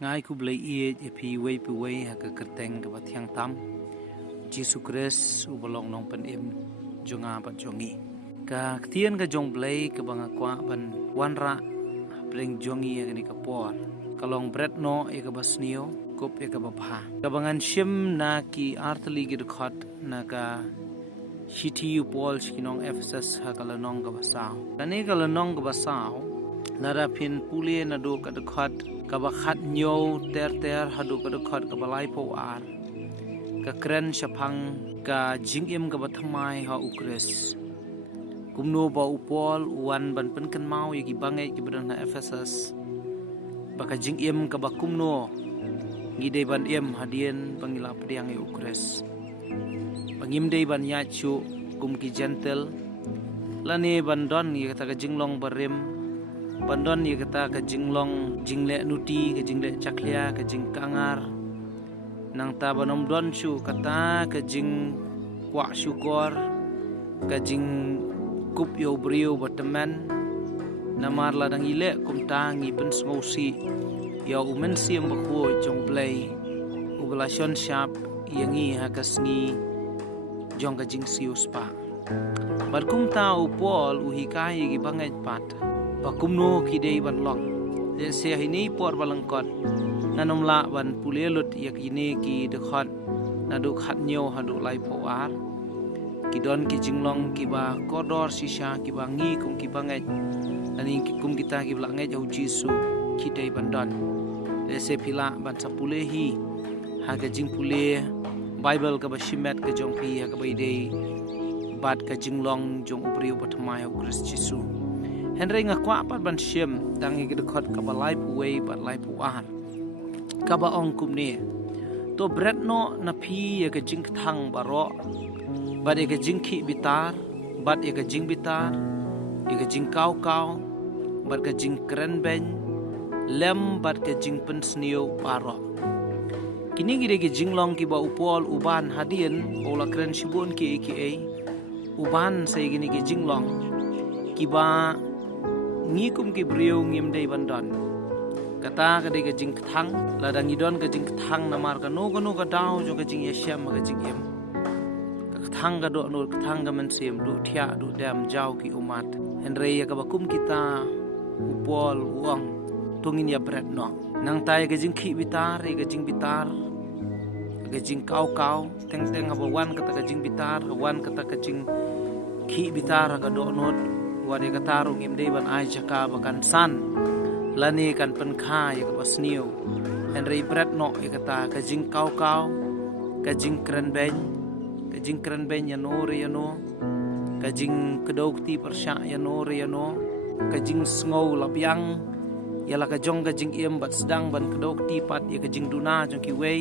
ngai ku blai e pi wei ha ka kerteng ka bathiang tam Jesu Christ u balong nong pen im jonga pat jongi ka ktien ka jong blai ka banga kwa ban wanra bring jongi ka ni ka por kalong bread no e ka basnio kop e ka babha ka bangan shim na ki artli gi khot na ka Shitiu Paul skinong Ephesus ha kalanong ka basaw kani kalanong ka basaw narapin puli na do ka khot ka ba khat nyo ter hadu ka khot ka balai po ar ka kren shapang ka jingim ka bathamai ha ukres kumno ba upol wan ban pen kan mau yagi bangai ki badan na Ephesus baka jingim ka ba kumno ngidei ban em hadien pangila pediang e ukres pangim dei ban yachu kum ki gentle lani bandon ye kata ka jinglong barim bandon ye kata ka jinglong jingle nuti ka jingle chaklia ka jing kangar nang ta banom don chu kata ka jing kwa syukor ka jing kup yo brio bataman namar ladang ile kum tangi pen ngosi ya umen siam bakwo jong play ublasion sharp yangi hakasngi jong ka jing siu spa barkum ta upol uhikai gi bangai pat bakumno ki dei ban long de se hini por balangkot nanom la ban pulelut yak ini ki de khot na du khat nyo hadu lai po ar ki don ki jinglong ki ba kodor sisa ki ba ngi kum ki bangai ani ki kum kita ki bla ngai jau jisu ki dei ban don de se pila ban sapule hi ha ka jing pule Bible ka ba shimet ka jong pi ka ba dei bat ka jinglong jong ubriu patmai o Christ Jesu henry nga kwa pat ban shim dang i de khot ka ba lai pu wei bat lai pu ar ka ba ong kum ne to bread no na phi ya ka jing thang baro bat e ka jing khi bitar bat e ka jing bitar e ka jing kau bat ka jing kren ben lem bat ka jing pen snio baro kini gide ki jinglong ki ba upol uban hadien ola kren shibun ki aka uban sai gini ki jinglong ki ba ngikum ki brio ngim dei bandon kata ka dei ka jing thang ladang idon ka jing thang namar ka no ka dau jo ka jing yasham ka jing em ka thang ka do no ka thang ka men sem du thia du dam jau ki umat henre ya ka bakum kita upol uang tungin ya bread no nang tai ka jing khi bitar ka jing bitar ka jing kau teng habawan kata ka jing bitar wan kata ka jing khi bitar ka do not wari ka tarung im dei ban ai jaka bakan san lani kan pen kha ya ka basniu henry bread no ya kata ka jing kau ka jing kren ben ya no re ya no ka jing kedok ti persya ya no re ya no ka jing sngo labyang ya la ka jong ka jing im bat sedang ban kedok ti pat ya ka jing duna jong ki wei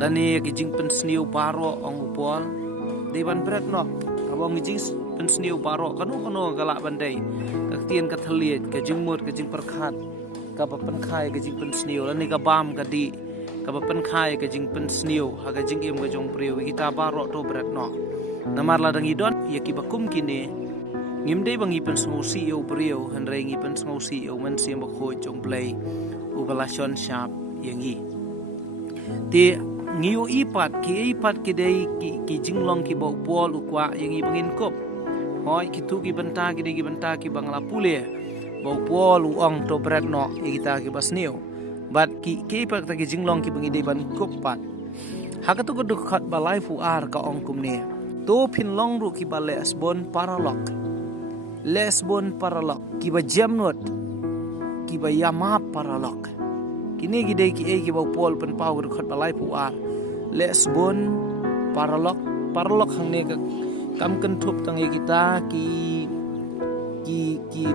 lani ki jing pen sniu baro ong upol dei ban bread no abong jing pen sniu baro kanu galak bandai ka tien ka thaliet ka jing mut ka jing perkhat ka ba pen khai ka jing pen sniu lani ka bam ka di ka ba pen khai ka jing pen sniu ha ka jing im ka jong priu kita baro to bread no namar ladang idon ya ki bakum kini ngim dei bangi pen ngosi yo priu han rei ngi pen ngosi yo men sim ba khoi jong play ubalasion sharp yangi ti ngiu ipat ki dei ki jinglong ki bau pol ukwa yangi bangin kop hoi ki tu ki banta ki dei ki banta ki bangla pule bau pol uang to bread no kita ki basniu bat ki ipat ta ki jinglong ki bangi dei ban kop pat hakatu ko dukhat balai fu ar ka ong kum ne to phin long ru ki bale asbon paralok ki ba jamnot ki ba yama paralok kini gidei ki bau pol pen pau ko khat balai pu ar lesbon paralok hangne ka kam kan thup tang kita ki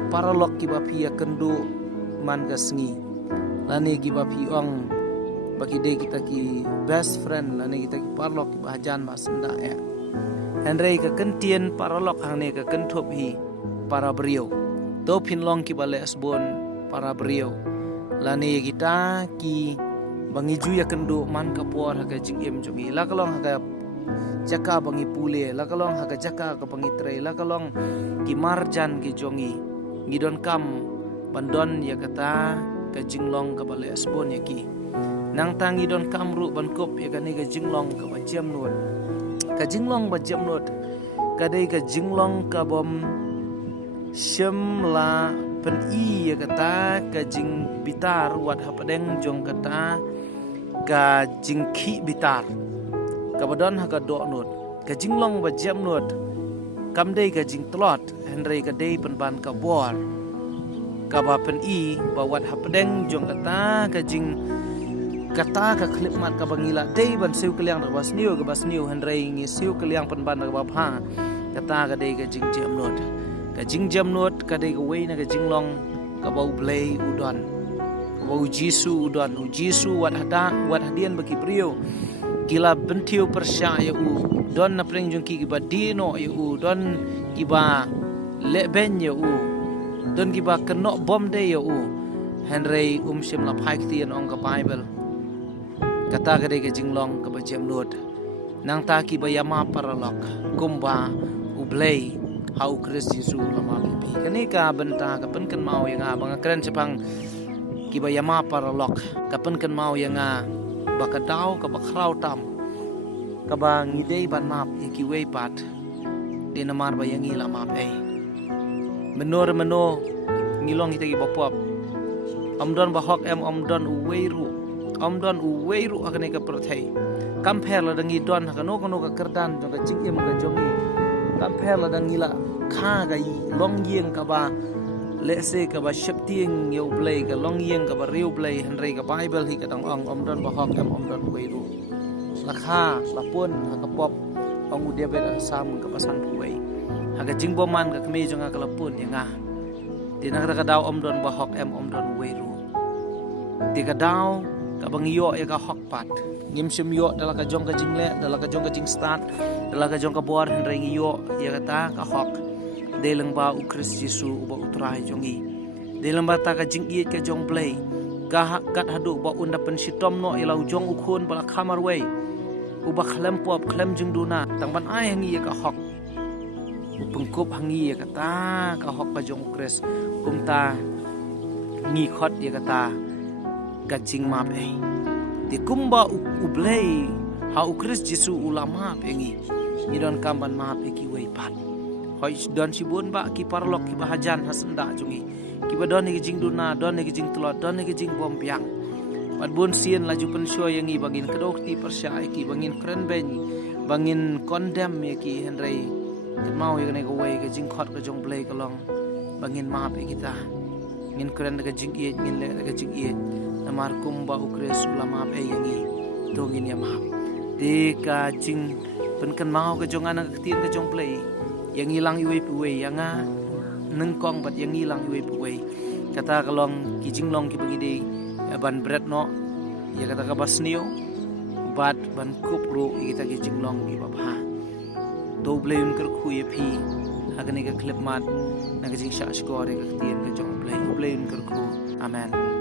paralok ki ba phi kendo man ka sngi lani ki ba phi ong bagi dei kita ki best friend lani kita ki paralok ki bahajan ma senda ya henry ka kentien paralok hangne ka kan thup hi para brio to phin long ki ba lesbon para brio lani kita ki bangi juya kendo man ka por ha jing em jongi la kalong ha jaka bangi pule la kalong ha jaka ka bangi tre la kalong ki marjan ki jongi ngidon kam bandon ya kata ka jinglong ka bale asbon yaki nang tangi don kamru ban kop ya kani ka jinglong ka ba jam nuat ka jinglong ba jam nuat ka dei ka jinglong ka bom shem la pen i ya kata ka jing bitar wat hapadeng jong kata ka jing khi bitar ka badon ha ka do nuat ka jinglong ba jam nuat kam dei ka jing tlot henrei ka dei pen ban ka bor ka ba pen i ba wat hapadeng jong kata ka jing kata ka klip mat ka bangila dei ban siu kaliang ka bas niu henrei ngi siu kaliang pen ban ka ba pha kata ka dei ka jing jam nuat ka jing jam nuat ka dei ka wei na ka jinglong ka bau blei udon bau jisu udon jisu wat hadian bagi prio gila bentiu persya ya u don na preng jong ki ba dino ya u don ki ba leben ya u don ki ba kenok bom de ya u henrei sim la phai ktian ong ka bible kata ka dei ka jinglong ka ba jam nuat nang ta ki ba yama paralok kumba ublei hau Kris Yesu lama pipi kani ka benta ka pen kan mau yang abang keren sepang ki ba yama paralok ka pen kan mau yang ba ka dau ka ba khrau tam ka ba ngidei ban map ki wei pat de namar ba yang ila map ei menor ngilong kita ki ba pop amdon ba hok em amdon uweiru akane ka prothei compare la dangi don ka no ka kerdan jong ka jingim ka jongi compare la dangila kha ga long yeng ka ba lese ka ba shapting yo play ka long yeng ka ba real play henrei ka bible hi ka dang ong amdon ba hok em amdon uweiru la kha la pun ha ka pop ong u dia beda sam ka pasan puwei ha ka jingboman ka kme jong ka lapun yang Tina ka daw omdon ba hok em omdon uweiru ti ka daw ka bangiyo ya ka hok pat ngim sim yo dala ka jong ka jingle dala ka jong ka jing start dala ka jong ka bor henrei yo ya ka hok deleng ba u Kris Yesu ba utrai jongi deleng ba ta ka jing i ka jong play ka kat hadu ba unda pen sitom no ilau jong ukhun bala khamar wei u ba khlem pop khlem jing duna tang ban ai hangi ya ka hok u pengkup hangi ya ka hok ka jong Kris kumta ngi khot ya ka jing map ei ti kumba ublei ha u Kris Yesu ulama pengi ni don kamban map ki wei pat hoi don sibun ba ki parlok ki bahajan hasenda jungi ki badon ni jing duna don ni jing tlot don ni jing bom piang pat bun sien laju pensyo yang i bangin kedok ti persya ki bangin kren ben bangin condemn ya ki henrei mau yang ne ko wei ke jing khot ka jong play ka long bangin map kita ngin kren ka jing i ngin le ka jing i namar kumba u Kris ulama pe yang i dongin ya map de ka jing pen kan mau ka jong anak ketien ka jong play yang hilang iwe puwe yang nengkong bat yang hilang iwe puwe kata kalong kijing long ki bagi de ban bread no ya kata ka basnio bat ban kupru kita kijing long ki baba do blame ker khu ye phi agane ka clip mat na kijing sha score ka tien ka jong blame ker khu amen